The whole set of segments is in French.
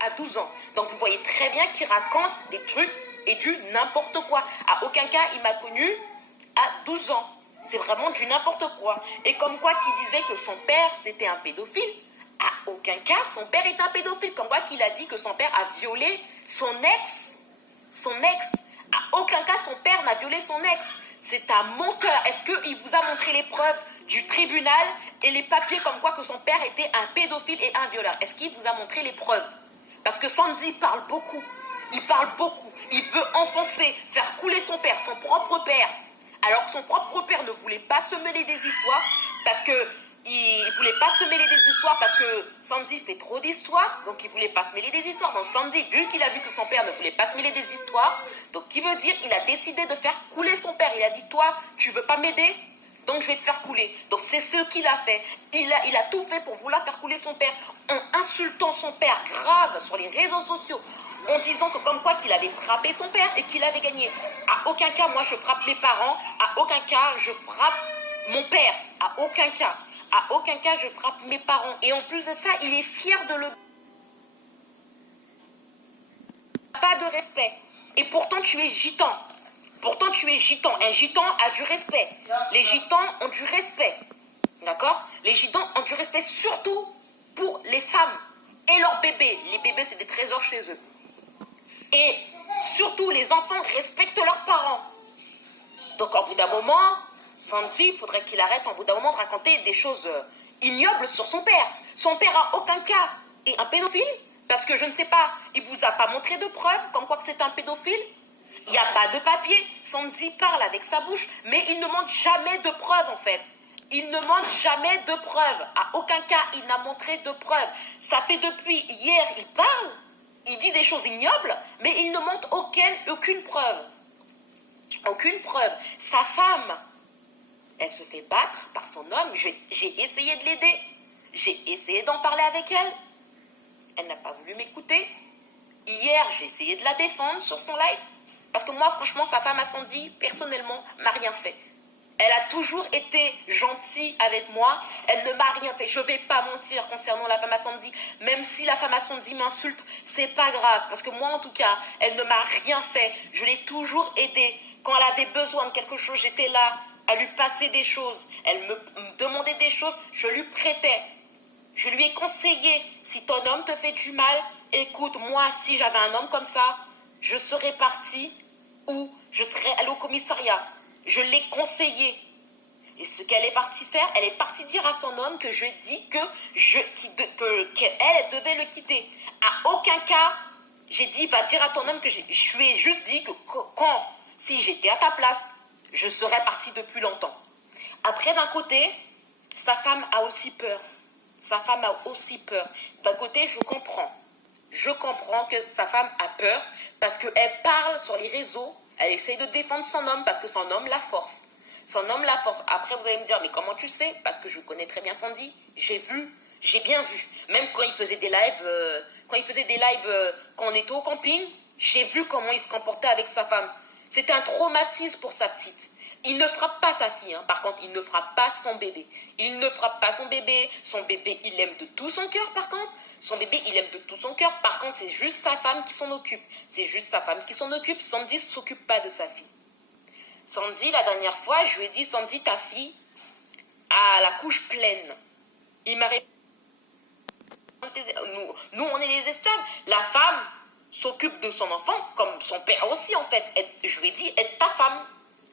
à 12 ans. Donc vous voyez très bien qu'il raconte des trucs et du n'importe quoi. À aucun cas, il m'a connu à 12 ans. C'est vraiment du n'importe quoi. Et comme quoi qu'il disait que son père, c'était un pédophile. À aucun cas, son père est un pédophile. Comme quoi qu'il a dit que son père a violé son ex. Son ex. À aucun cas, son père n'a violé son ex. C'est un menteur. Est-ce qu'il vous a montré les preuves du tribunal et les papiers comme quoi que son père était un pédophile et un violeur? Est-ce qu'il vous a montré les preuves? Parce que Sandy parle beaucoup. Il parle beaucoup. Il veut enfoncer, faire couler son père, son propre père. Alors que son propre père ne voulait pas se mêler des histoires parce que Sandy fait trop d'histoires, donc il voulait pas se mêler des histoires. Donc Sandy, vu qu'il a vu que son père ne voulait pas se mêler des histoires, donc qui veut dire il a décidé de faire couler son père. Il a dit, toi, tu veux pas m'aider, donc je vais te faire couler. Donc c'est ce qu'il a fait. Il a tout fait pour vouloir faire couler son père en insultant son père grave sur les réseaux sociaux, en disant que comme quoi qu'il avait frappé son père et qu'il avait gagné. À aucun cas, moi, je frappe mes parents. À aucun cas, je frappe mon père. À aucun cas. À aucun cas, je frappe mes parents. Et en plus de ça, il est fier de le... Pas de respect. Et pourtant, tu es gitan. Pourtant, tu es gitan. Un gitan a du respect. Les gitans ont du respect. D'accord? Les gitans ont du respect surtout pour les femmes et leurs bébés. Les bébés, c'est des trésors chez eux. Et surtout, les enfants respectent leurs parents. Donc, au bout d'un moment, Sandy, il faudrait qu'il arrête au bout d'un moment de raconter des choses ignobles sur son père. Son père, en aucun cas, est un pédophile. Parce que je ne sais pas, il vous a pas montré de preuves comme quoi que c'est un pédophile. Il n'y a pas de papier. Sandy parle avec sa bouche, mais il ne montre jamais de preuves, en fait. Il ne montre jamais de preuves. À aucun cas, il n'a montré de preuves. Ça fait depuis hier, il parle. Il dit des choses ignobles, mais il ne montre aucune preuve. Aucune preuve. Sa femme, elle se fait battre par son homme. J'ai essayé de l'aider. J'ai essayé d'en parler avec elle. Elle n'a pas voulu m'écouter. Hier, j'ai essayé de la défendre sur son live. Parce que moi, franchement, sa femme à Sandy, personnellement, m'a rien fait. Elle a toujours été gentille avec moi. Elle ne m'a rien fait. Je ne vais pas mentir concernant la femme à Sandy. Même si la femme à Sandy m'insulte, c'est pas grave. Parce que moi, en tout cas, elle ne m'a rien fait. Je l'ai toujours aidée. Quand elle avait besoin de quelque chose, j'étais là à lui passer des choses. Elle me demandait des choses, je lui prêtais. Je lui ai conseillé, si ton homme te fait du mal, écoute, moi, si j'avais un homme comme ça, je serais partie ou je serais allée au commissariat. Je l'ai conseillé. Et ce qu'elle est partie faire, elle est partie dire à son homme que je dis qu'elle devait le quitter. À aucun cas, j'ai dit, va dire à ton homme que je lui ai juste dit que si j'étais à ta place, je serais partie depuis longtemps. Après, d'un côté, sa femme a aussi peur. Sa femme a aussi peur. D'un côté, je comprends. Je comprends que sa femme a peur parce qu'elle parle sur les réseaux. Elle essaye de défendre son homme parce que son homme la force. Son homme la force. Après, vous allez me dire, mais comment tu sais? Parce que je connais très bien Sandy. J'ai bien vu. Même quand il faisait des lives, quand on était au camping, j'ai vu comment il se comportait avec sa femme. C'était un traumatisme pour sa petite. Il ne frappe pas sa fille, hein. Par contre, il ne frappe pas son bébé. Il ne frappe pas son bébé. Son bébé, il l'aime de tout son cœur, par contre. Son bébé, il aime de tout son cœur. Par contre, c'est juste sa femme qui s'en occupe. C'est juste sa femme qui s'en occupe. Sandy ne s'occupe pas de sa fille. Sandy, la dernière fois, je lui ai dit, Sandy, ta fille a la couche pleine. Il m'a répondu, nous, on est les esclaves. La femme s'occupe de son enfant, comme son père aussi, en fait. Je lui ai dit, aide ta femme.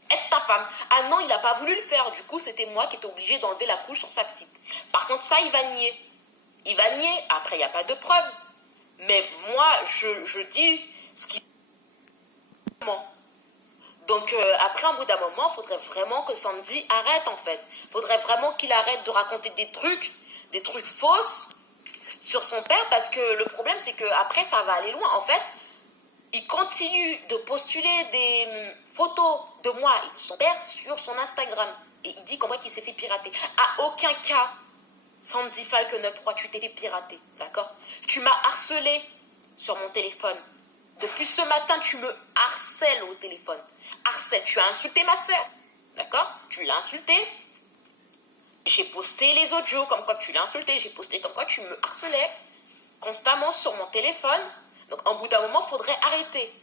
Aide ta femme. Ah non, il n'a pas voulu le faire. Du coup, c'était moi qui étais obligée d'enlever la couche sur sa petite. Par contre, ça, il va nier. Il va nier. Après, il n'y a pas de preuve. Mais moi, je dis ce qui... Donc, après, au bout d'un moment, il faudrait vraiment que Sandy arrête, en fait. Il faudrait vraiment qu'il arrête de raconter des trucs fausses sur son père, parce que le problème, c'est qu'après, ça va aller loin. En fait, il continue de postuler des photos de moi et de son père sur son Instagram. Et il dit comment il s'est fait pirater. À aucun cas, Sandy Falk 93, tu t'es fait pirater, d'accord? Tu m'as harcelé sur mon téléphone. Depuis ce matin, tu me harcèles au téléphone. Harcèle, tu as insulté ma soeur, d'accord? Tu l'as insulté. J'ai posté les audios comme quoi tu l'as insulté. J'ai posté comme quoi tu me harcelais. constamment sur mon téléphone. Donc, en bout d'un moment, faudrait arrêter.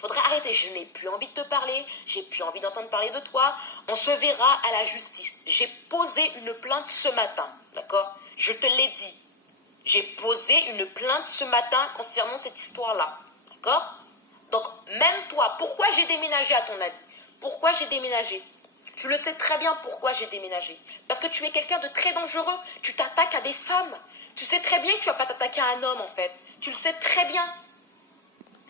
Faudrait arrêter. Je n'ai plus envie de te parler. J'ai plus envie d'entendre parler de toi. On se verra à la justice. J'ai posé une plainte ce matin. D'accord? Je te l'ai dit. J'ai posé une plainte ce matin concernant cette histoire-là. D'accord? Donc, même toi, pourquoi j'ai déménagé à ton avis? Pourquoi j'ai déménagé? Tu le sais très bien pourquoi j'ai déménagé. Parce que tu es quelqu'un de très dangereux. Tu t'attaques à des femmes. Tu sais très bien que tu ne vas pas t'attaquer à un homme, en fait. Tu le sais très bien.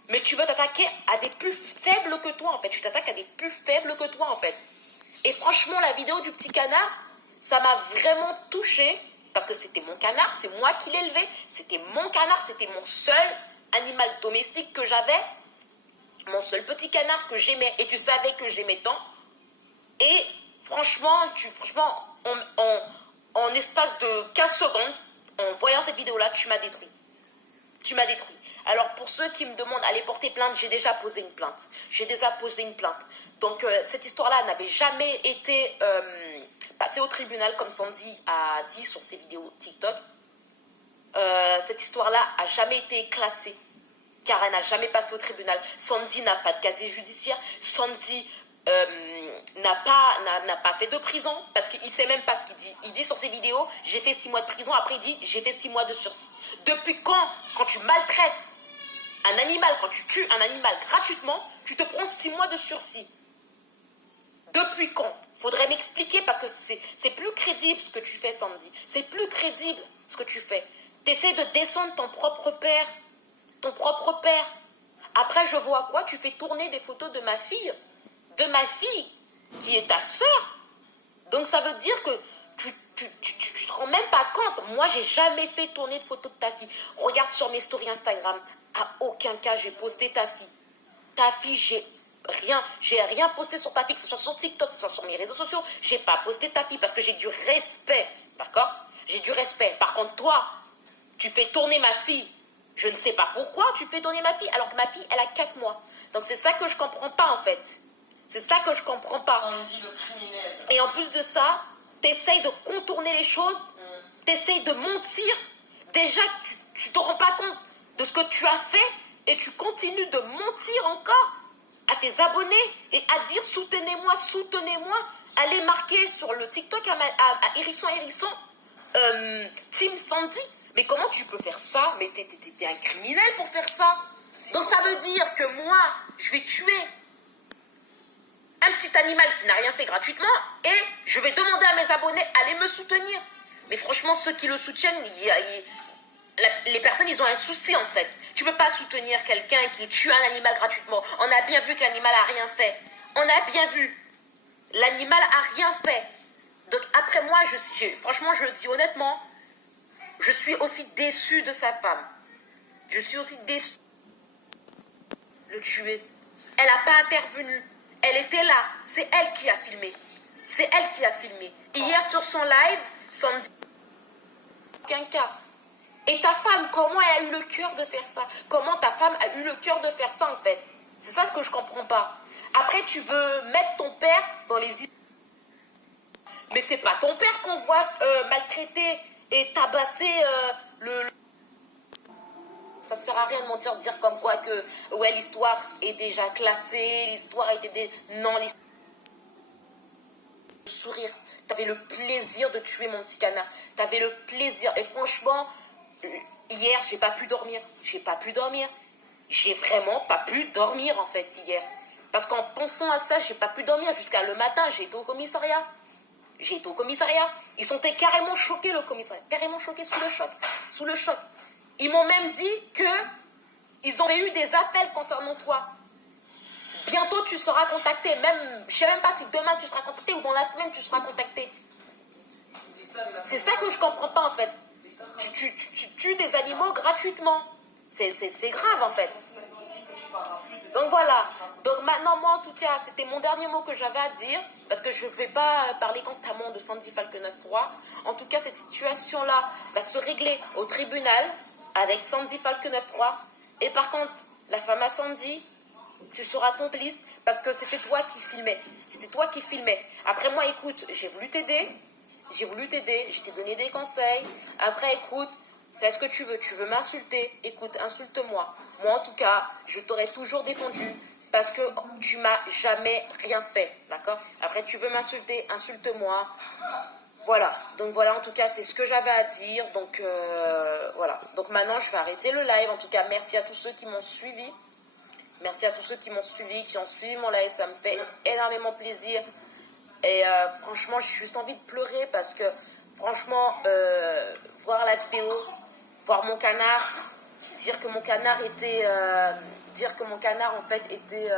Mais tu veux t'attaquer à des plus faibles que toi, en fait. Tu t'attaques à des plus faibles que toi, en fait. Et franchement, la vidéo du petit canard, ça m'a vraiment touchée. Parce que c'était mon canard, c'est moi qui l'ai élevé. C'était mon canard, c'était mon seul animal domestique que j'avais. Mon seul petit canard que j'aimais. Et tu savais que j'aimais tant. Et franchement, en espace de 15 secondes, en voyant cette vidéo-là, tu m'as détruit. Tu m'as détruit. Alors, pour ceux qui me demandent d'aller porter plainte, j'ai déjà posé une plainte. J'ai déjà posé une plainte. Donc, cette histoire-là n'avait jamais été passée au tribunal, comme Sandy a dit sur ses vidéos TikTok. Cette histoire-là n'a jamais été classée, car elle n'a jamais passé au tribunal. Sandy n'a pas de casier judiciaire. Sandy n'a pas fait de prison, parce qu'il ne sait même pas ce qu'il dit. Il dit sur ses vidéos, j'ai fait 6 mois de prison, après il dit, j'ai fait 6 mois de sursis. Depuis quand tu maltraites un animal, quand tu tues un animal gratuitement, tu te prends 6 mois de sursis? Depuis quand? Faudrait m'expliquer, parce que c'est plus crédible ce que tu fais, Sandy. C'est plus crédible ce que tu fais. Tu essaies de descendre ton propre père. Ton propre père. Après, je vois quoi? Tu fais tourner des photos de ma fille. De ma fille, qui est ta sœur. Donc ça veut dire que tu te rends même pas compte. Moi, j'ai jamais fait tourner de photos de ta fille. Regarde sur mes stories Instagram. À aucun cas, j'ai posté ta fille. Ta fille, j'ai rien posté sur ta fille, que ce soit sur TikTok, que ce soit sur mes réseaux sociaux. J'ai pas posté ta fille parce que j'ai du respect. D'accord? J'ai du respect. Par contre, toi, tu fais tourner ma fille. Je ne sais pas pourquoi tu fais tourner ma fille, alors que ma fille, elle a 4 mois. Donc c'est ça que je comprends pas, en fait. C'est ça que je comprends pas. Sandy, le criminel. Et en plus de ça, t'essayes de contourner les choses, t'essayes de mentir. Déjà, tu te rends pas compte de ce que tu as fait et tu continues de mentir encore à tes abonnés et à dire soutenez-moi, soutenez-moi. Allez marquer sur le TikTok à Hérisson, Team Sandy. Mais comment tu peux faire ça? Mais t'es un criminel pour faire ça. Donc ça veut dire que moi, je vais tuer un petit animal qui n'a rien fait gratuitement et je vais demander à mes abonnés d'aller me soutenir. Mais franchement, ceux qui le soutiennent, les personnes, ils ont un souci, en fait. Tu peux pas soutenir quelqu'un qui tue un animal gratuitement. On a bien vu que l'animal a rien fait. On a bien vu. L'animal a rien fait. Donc après moi, franchement, je le dis honnêtement, je suis aussi déçue de sa femme. Je suis aussi déçue de le tuer. Elle n'a pas intervenu. Elle était là. C'est elle qui a filmé. C'est elle qui a filmé. Hier sur son live, Sandy. Aucun cas. Et ta femme, comment elle a eu le cœur de faire ça? Comment ta femme a eu le cœur de faire ça, en fait? C'est ça que je comprends pas. Après, tu veux mettre ton père dans les... Mais c'est pas ton père qu'on voit maltraiter et tabasser Ça sert à rien de mentir, de dire comme quoi que ouais, l'histoire est déjà classée, l'histoire a été... Non, l'histoire... Sourire. T'avais le plaisir de tuer mon petit canard. T'avais le plaisir. Et franchement... Hier, j'ai pas pu dormir. J'ai pas pu dormir. J'ai vraiment pas pu dormir, en fait, hier. Parce qu'en pensant à ça, j'ai pas pu dormir jusqu'à le matin. J'ai été au commissariat. Ils sont carrément choqués, le commissariat. Carrément choqués, sous le choc. Sous le choc. Ils m'ont même dit ils auraient eu des appels concernant toi. Bientôt, tu seras contacté. Même, je sais même pas si demain tu seras contacté ou dans la semaine tu seras contacté. C'est ça que je comprends pas, en fait. Tu tues des animaux gratuitement. C'est grave, en fait. Donc voilà. Donc maintenant, moi, en tout cas, c'était mon dernier mot que j'avais à dire. Parce que je ne vais pas parler constamment de Sandy Falke 9-3. En tout cas, cette situation-là va se régler au tribunal avec Sandy Falke 9-3. Et par contre, la femme à Sandy, tu seras complice parce que c'était toi qui filmais. C'était toi qui filmais. Après, moi, écoute, j'ai voulu t'aider. Je t'ai donné des conseils. Après, écoute, Fais ce que tu veux. Tu veux m'insulter? Écoute, insulte-moi. Moi, en tout cas, je t'aurais toujours défendu parce que tu m'as jamais rien fait. D'accord? Après, tu veux m'insulter? Insulte-moi. Voilà. Donc voilà, en tout cas, c'est ce que j'avais à dire. Donc voilà. Donc maintenant, je vais arrêter le live. En tout cas, merci à tous ceux qui m'ont suivi. Merci à tous ceux qui m'ont suivi, qui ont suivi mon live. Ça me fait énormément plaisir. Et franchement, j'ai juste envie de pleurer parce que franchement, voir la vidéo, voir mon canard, dire que mon canard en fait était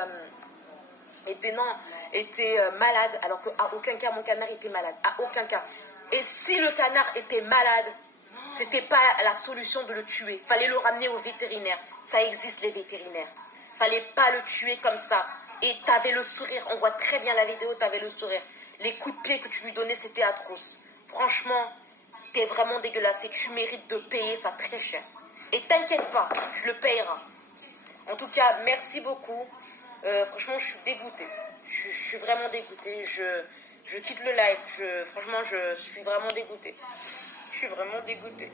malade, alors qu'à aucun cas mon canard était malade, à aucun cas. Et si le canard était malade, c'était pas la solution de le tuer. Fallait le ramener au vétérinaire. Ça existe les vétérinaires. Fallait pas le tuer comme ça. Et t'avais le sourire. On voit très bien la vidéo, t'avais le sourire. Les coups de pied que tu lui donnais, c'était atroce. Franchement, t'es vraiment dégueulasse et tu mérites de payer ça très cher. Et t'inquiète pas, tu le payeras. En tout cas, merci beaucoup. Franchement, je suis dégoûtée. Je suis vraiment dégoûtée. Je quitte le live. Franchement, je suis vraiment dégoûtée. Je suis vraiment dégoûtée.